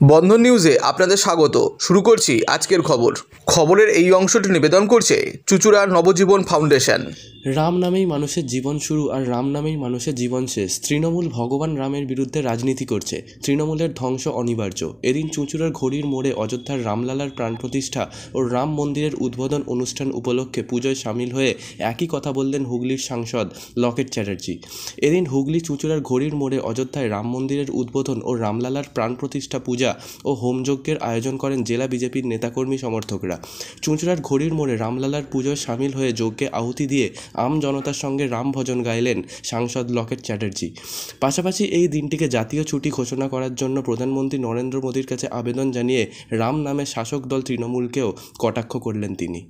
বন্ধন নিউজে আপনাদের স্বাগত। শুরু করছি আজকের খবরের এই অংশটি নিবেদন করছে চুঁচুড়া নবজীবন ফাউন্ডেশন। রাম নামেই মানুষের জীবন শুরু আর রাম নামেই মানুষের জীবন শেষ। তৃণমূল ভগবান রামের বিরুদ্ধে রাজনীতি করছে। তৃণমূলের ধ্বংস অনিবার্য। এদিন চুঁচুড়ার ঘড়ির মোড়ে অযোধ্যার রামলালার প্রাণ প্রতিষ্ঠা ও রাম মন্দিরের উদ্বোধন অনুষ্ঠান উপলক্ষে পুজোয় সামিল হয়ে একই কথা বললেন হুগলির সাংসদ লকেট চ্যাটার্জি। এদিন হুগলি চুঁচুড়ার ঘড়ির মোড়ে অযোধ্যায় রাম মন্দিরের উদ্বোধন ও রামলালার প্রাণ প্রতিষ্ঠা পূজা ও হোমযজ্ঞের আয়োজন করেন জেলা বিজেপির নেতাকর্মী সমর্থকরা। চুঁচুড়ার ঘড়ির মোড়ে রামলালার পুজোয় সামিল হয়ে যজ্ঞে আহুতি দিয়ে আম জনতার সঙ্গে রাম ভজন গাইলেন সাংসদ লকেট চ্যাটার্জি। পাশাপাশি এই দিনটিকে জাতীয় ছুটি ঘোষণা করার জন্য প্রধানমন্ত্রী নরেন্দ্র মোদীর কাছে আবেদন জানিয়ে রাম নামে শাসক দল তৃণমূলকেও কটাক্ষ করলেন তিনি।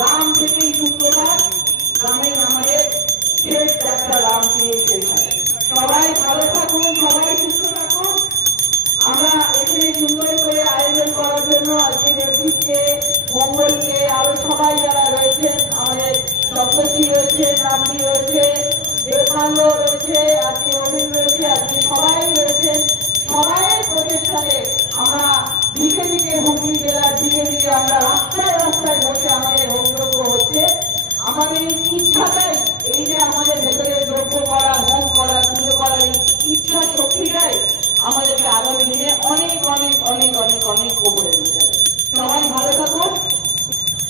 রাম থেকেই সূত্রপাত, রামেই আমাদের শেষ যাত্রা, রাম আমাদের ইচ্ছাটাই, এই যে আমাদের ভেতরে দ্রব্য করা, হোম করা, পুজো করার এই ইচ্ছা শক্তিটাই আমাদেরকে আগামী দিনে অনেক অনেক অনেক অনেক অনেক উপরে নিয়ে যাবে। সবাই ভালো থাকুন।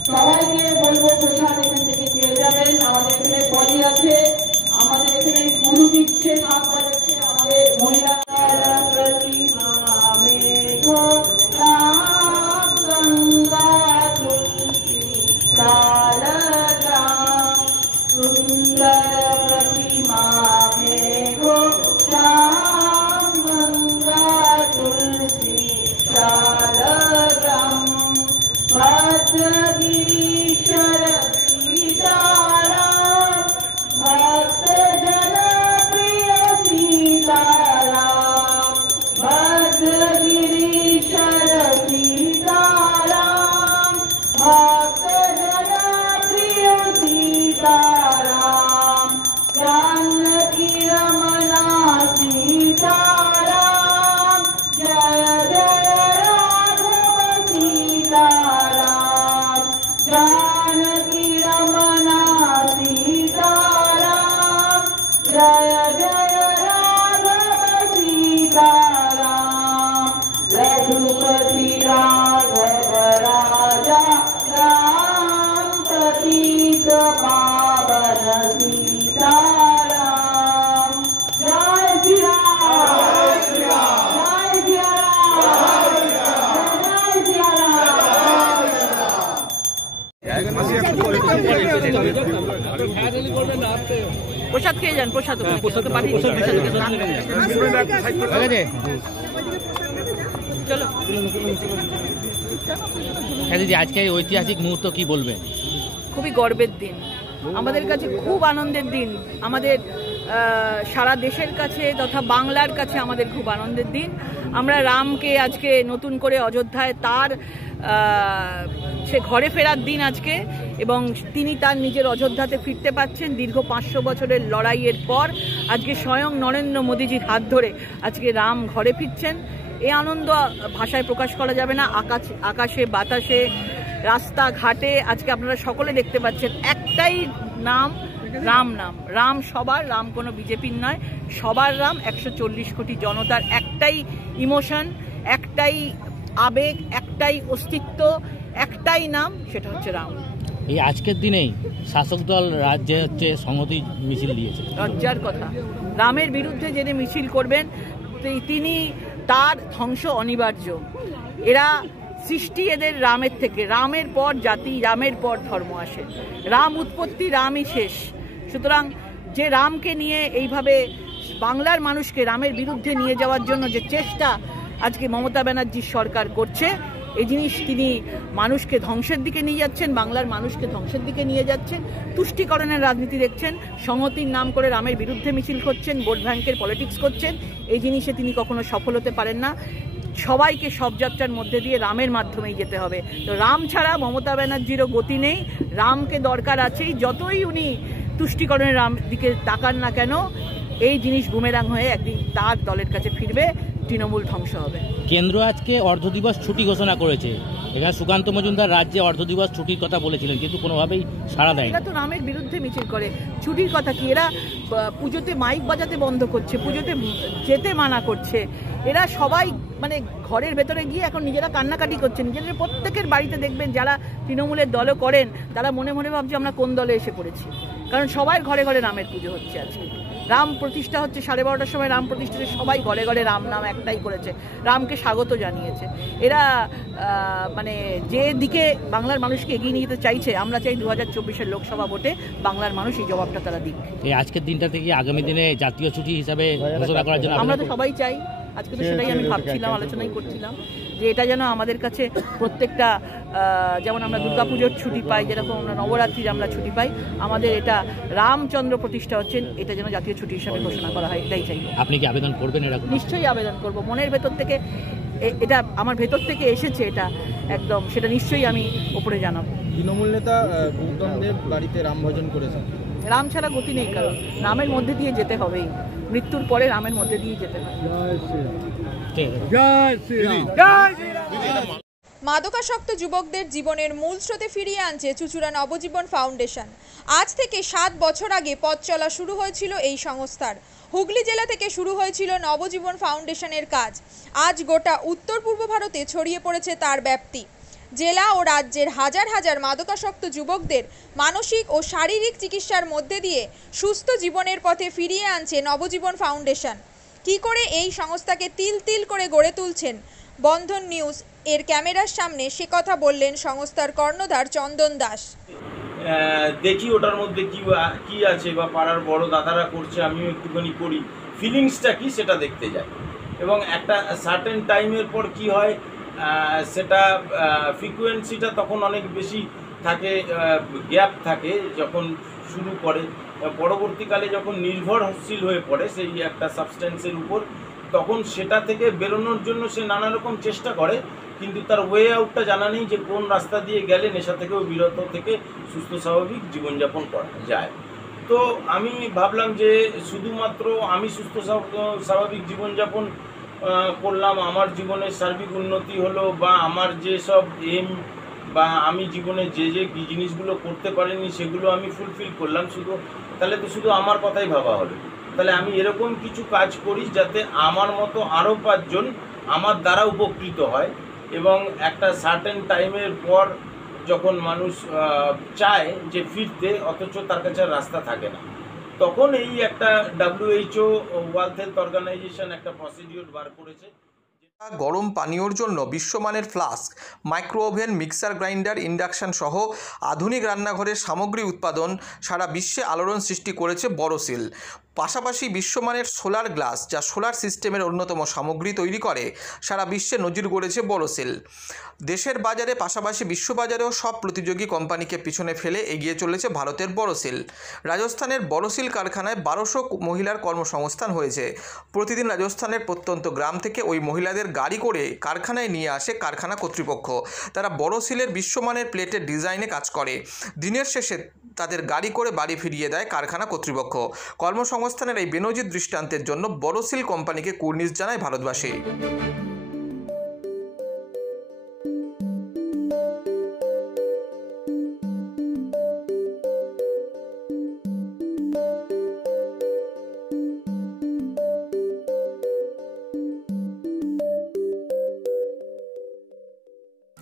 সবাইকে বলবো প্রসাদ এখান থেকে পেয়ে যাবেন। আমাদের এখানে বলি আছে, আমাদের এখানে গুরু দিচ্ছে, হাত বাজাচ্ছে আমাদের মহিলা। প্রসাদ খেয়ে যান, প্রসাদ চলো। দিদি, আজকে এই ঐতিহাসিক মুহূর্ত কি বলবেন? খুবই গর্বের দিন, আমাদের কাছে খুব আনন্দের দিন, আমাদের সারা দেশের কাছে তথা বাংলার কাছে আমাদের খুব আনন্দের দিন। আমরা রামকে আজকে নতুন করে অযোধ্যায় তার সে ঘরে ফেরার দিন আজকে, এবং তিনি তার নিজের অযোধ্যাতে ফিরতে পারছেন দীর্ঘ 500 বছরের লড়াইয়ের পর। আজকে স্বয়ং নরেন্দ্র মোদীজির হাত ধরে আজকে রাম ঘরে ফিরছেন। এই আনন্দ ভাষায় প্রকাশ করা যাবে না। আকাশে বাতাসে রাস্তাঘাটে আজকে আপনারা সকলে দেখতে পাচ্ছেন একটাই নাম, রাম নাম। রাম সবার, রাম কোনো বিজেপির নয়, সবার রাম। 140 কোটি জনতার একটাই ইমোশন, একটাই আবেগ, একটাই অস্তিত্ব, একটাই নাম, সেটা হচ্ছে রাম। এই আজকের দিনেই শাসক দল রাজ্যে সংহতি মিছিল দিয়েছে। লজ্জার কথা, রামের বিরুদ্ধে যিনি মিছিল করবেন তিনি, তার ধ্বংস অনিবার্য। এরা সৃষ্টি এদের রামের থেকে, রামের পর জাতি, রামের পর ধর্ম আসে। রাম উৎপত্তি, রামই শেষ। সুতরাং যে রামকে নিয়ে এইভাবে বাংলার মানুষকে রামের বিরুদ্ধে নিয়ে যাওয়ার জন্য যে চেষ্টা আজকে মমতা ব্যানার্জির সরকার করছে, এই জিনিস তিনি মানুষকে ধ্বংসের দিকে নিয়ে যাচ্ছেন, বাংলার মানুষকে ধ্বংসের দিকে নিয়ে যাচ্ছেন। তুষ্টিকরণের রাজনীতি দেখছেন, সংহতির নাম করে রামের বিরুদ্ধে মিছিল করছেন, ভোট ব্যাংকের পলিটিক্স করছেন। এই জিনিসে তিনি কখনো সফল হতে পারেন না। সবাইকে সব যাত্রার মধ্যে দিয়ে রামের মাধ্যমেই যেতে হবে। তো রাম ছাড়া মমতা ব্যানার্জিরও গতি নেই, রামকে দরকার আছেই। যতই উনি তুষ্টিকরণের রাম দিকে তাকান না কেন, এই জিনিস বুমেরাং হয়ে একদিন তার দলের কাছে ফিরবে, তৃণমূল ধ্বংস হবে। কেন্দ্র আজকে অর্ধদিবস ছুটি ঘোষণা করেছে। এখানে সুকান্ত মজুমদার রাজ্যে অর্ধদিবস ছুটির কথা বলেছিলেন, কিন্তু কোনোভাবেই সাড়া দেয়। এরা তো রামের বিরুদ্ধে মিছিল করে, ছুটির কথা কি? এরা পুজোতে মাইক বাজাতে বন্ধ করছে, পুজোতে যেতে মানা করছে। এরা সবাই মানে ঘরের ভেতরে গিয়ে এখন নিজেরা কান্নাকাটি করছে। নিজেদের প্রত্যেকের বাড়িতে দেখবেন যারা তৃণমূলের দলও করেন, তারা মনে মনে ভাবছে আমরা কোন দলে এসে পড়েছি। কারণ সবাই ঘরে ঘরে রামের পুজো হচ্ছে আজকে। রাম প্রতিষ্ঠা হচ্ছে 12:30টার সময়, রাম প্রতিষ্ঠাতে সবাই ঘরে ঘরে রাম নাম একটাই করেছে, রামকে স্বাগত জানিয়েছে। এরা মানে যে দিকে বাংলার মানুষকে এগিয়ে নিয়ে যেতে চাইছে, আমরা চাই 2024-এর লোকসভা ভোটে বাংলার মানুষ এই জবাবটা তারা দিক। এই আজকের দিনটা থেকে আগামী দিনে জাতীয় ছুটি হিসাবে ঘোষণা করার জন্য আমরা তো সবাই চাই। আজকে তো সেটাই আমি ভাবছিলাম, আলোচনাই করছিলাম যে এটা যেন আমাদের কাছে প্রত্যেকটা, যেমন আমরা দুর্গাপুজোর ছুটি পাই, যেরকম আমরা নবরাত্রির আমরা ছুটি পাই, আমাদের এটা রামচন্দ্র প্রতিষ্ঠা হচ্ছেন, এটা যেন জাতীয় ছুটি হিসাবে ঘোষণা করা হয়, এটাই চাই। আপনি কি আবেদন করবেন? এরকম নিশ্চয়ই আবেদন করব, মনের ভেতর থেকে এটা আমার ভেতর থেকে এসেছে, এটা একদম, সেটা নিশ্চয়ই আমি ওপরে জানাবো। তৃণমূল নেতা গৌতম দেব বাড়িতে রাম ভজন করেছেন। রাম ছাড়া গতি নেই কারণ, রামের মধ্যে দিয়ে যেতে হবেই, মৃত্যুর পরে রামের মধ্যে দিয়ে যেতে হবে। জয় শ্রীরাম। মাদকাসক্ত যুবকদের জীবনের মূল স্রোতে ফিরিয়ে আনছে চুঁচুড়া নবজীবন ফাউন্ডেশন। আজ থেকে 7 বছর আগে পথ চলা শুরু হয়েছিল এই সংস্থার। হুগলি জেলা থেকে শুরু হয়েছিল নবজীবন ফাউন্ডেশনের কাজ। আজ গোটা উত্তর পূর্ব ভারতে ছড়িয়ে পড়েছে তার ব্যাপ্তি। জেলা ও রাজ্যের হাজার হাজার মাদকাসক্ত যুবকদের মানসিক ও শারীরিক চিকিৎসার মধ্যে দিয়ে সুস্থ জীবনের পথে ফিরিয়ে আনছে নবজীবন ফাউন্ডেশন। কি করে এই সংস্থাকে তিল তিল করে গড়ে তুলছেন বন্ধন নিউজ এর ক্যামেরার সামনে, সে কথা বললেন সংস্থার কর্ণধার চন্দন দাস। দেখি ওটার মধ্যে কি আছে বা পাড়ার বড় দাদারা করছে, আমিও একটুখানি করি, ফিলিংসটা কি সেটা দেখতে যাই। এবং একটা সার্টেন টাইমের পর কি হয় সেটা ফ্রিকোয়েন্সিটা তখন অনেক বেশি থাকে, গ্যাপ থাকে যখন শুরু করে। পরবর্তীকালে যখন নির্ভরশীল হয়ে পড়ে সেই একটা সাবস্টেন্সের উপর, তখন সেটা থেকে বেরোনোর জন্য সে নানা রকম চেষ্টা করে, কিন্তু তার ওয়ে আউটটা জানা নেই যে কোন রাস্তা দিয়ে গেলে নেশা থেকেও বিরত থেকে সুস্থ স্বাভাবিক জীবনযাপন করা যায়। তো আমি ভাবলাম যে শুধুমাত্র আমি সুস্থ স্বাভাবিক জীবনযাপন করলাম, আমার জীবনের সার্বিক উন্নতি হলো, বা আমার যেসব এম বা আমি জীবনে যে জিনিসগুলো করতে পারিনি সেগুলো আমি ফুলফিল করলাম, তাহলে তো শুধু আমার কথাই ভাবা হলো। তাহলে আমি এরকম কিছু কাজ করি যাতে আমার মতো আরও 5 জন আমার দ্বারা উপকৃত হয়। এবং একটা সার্টেন টাইমের পর যখন মানুষ চায় যে ফিরতে, অথচ তার কাছে রাস্তা থাকে না, তখন এই একটা WHO ওয়ার্ল্ড হেলথ অর্গানাইজেশন একটা প্রসিডিওর বার করেছে। গরম পানীয়র জন্য বিশ্বমানের flask, micro oven, mixer grinder, induction সহ আধুনিক রান্নাঘরের সামগ্রী উৎপাদন সারা বিশ্বে আলোড়ন সৃষ্টি করেছে বড়সিল। পাশাপাশি বিশ্বমানের সোলার গ্লাস, যা সোলার সিস্টেমের অন্যতম সামগ্রী তৈরি করে, সারা বিশ্বে নজির গড়েছে বড়সিল। দেশের বাজারে পাশাপাশি বিশ্ববাজারেও সব প্রতিযোগী কোম্পানিকে পিছনে ফেলে এগিয়ে চলেছে ভারতের বড়সিল। রাজস্থানের বড়সিল কারখানায় 1200 মহিলার কর্মসংস্থান হয়েছে। প্রতিদিন রাজস্থানের প্রত্যন্ত গ্রাম থেকে ওই মহিলাদের গাড়ি করে কারখানায় নিয়ে আসে কারখানা কর্তৃপক্ষ। তারা বড়সিলের বিশ্বমানের প্লেটের ডিজাইনে কাজ করে। দিনের শেষে তাদের গাড়ি করে বাড়ি ফিরিয়ে দেয় কারখানা কর্তৃপক্ষ। কর্মসংস্থানের এই বেনজির দৃষ্টান্তের জন্য বড়সিল কোম্পানিকে কুর্নিশ জানায় ভারতবাসী।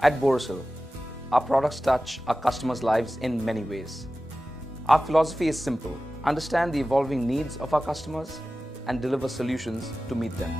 At Borosil, our products touch our customers' lives in many ways. Our philosophy is simple: understand the evolving needs of our customers and deliver solutions to meet them.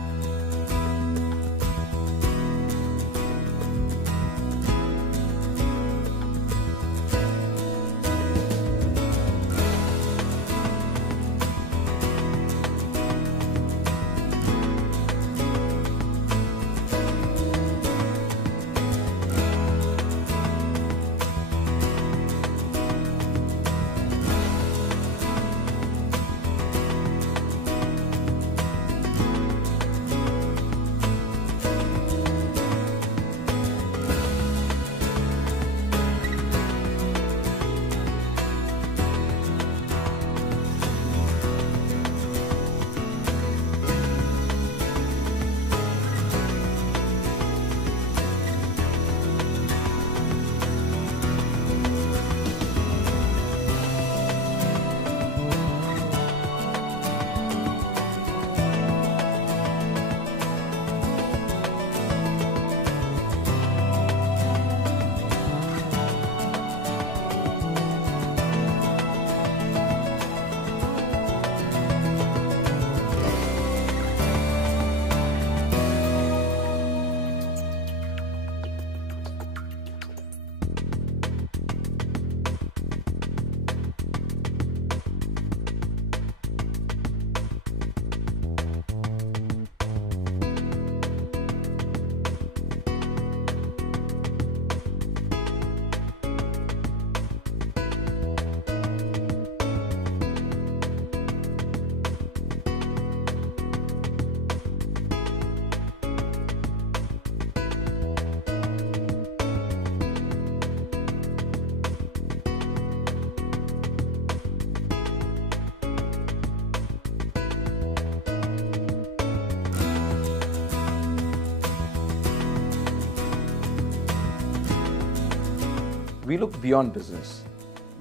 We look beyond business.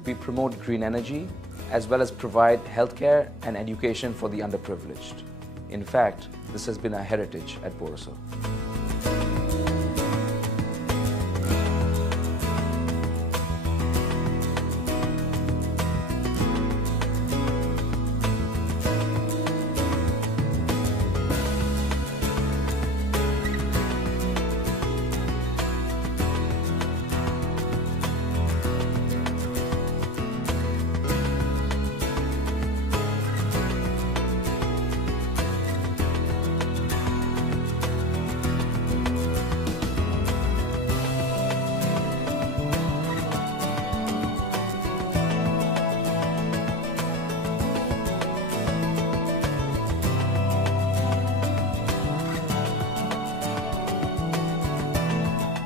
We promote green energy as well as provide healthcare and education for the underprivileged. In fact, this has been our heritage at Borosil.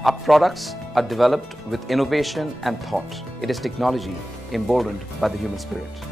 Our products are developed with innovation and thought. It is technology emboldened by the human spirit.